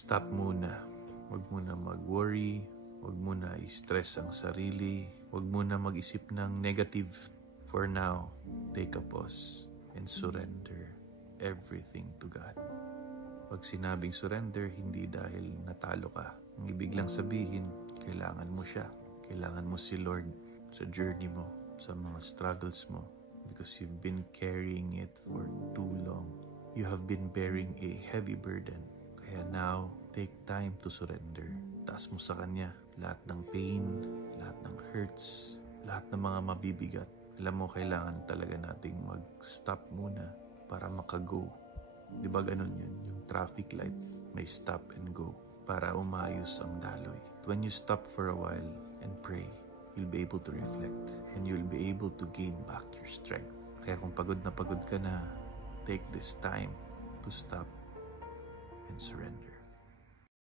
Stop muna. Huwag muna mag-worry. Huwag muna i-stress ang sarili. Huwag muna mag-isip ng negative. For now, take a pause and surrender everything to God. Pag sinabing surrender, hindi dahil natalo ka. Ang ibig lang sabihin, kailangan mo siya. Kailangan mo si Lord sa journey mo, sa mga struggles mo. Because you've been carrying it for too long. You have been bearing a heavy burden. Kaya now, take time to surrender. Taas mo sa Kanya lahat ng pain, lahat ng hurts, lahat ng mga mabibigat. Alam mo, kailangan talaga nating mag-stop muna para makago. Di ba ganun yun? Yung traffic light, may stop and go para umayos ang daloy. When you stop for a while and pray, you'll be able to reflect and you'll be able to gain back your strength. Kaya kung pagod na pagod ka na, take this time to stop and surrender.